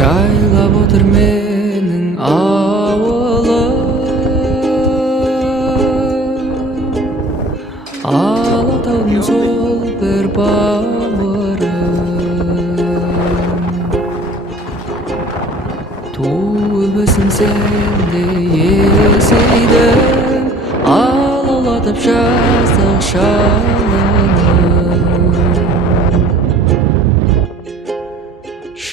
жайлап отыр менің ауылым, алатаудың сол бір бауырым. Туып өсің сен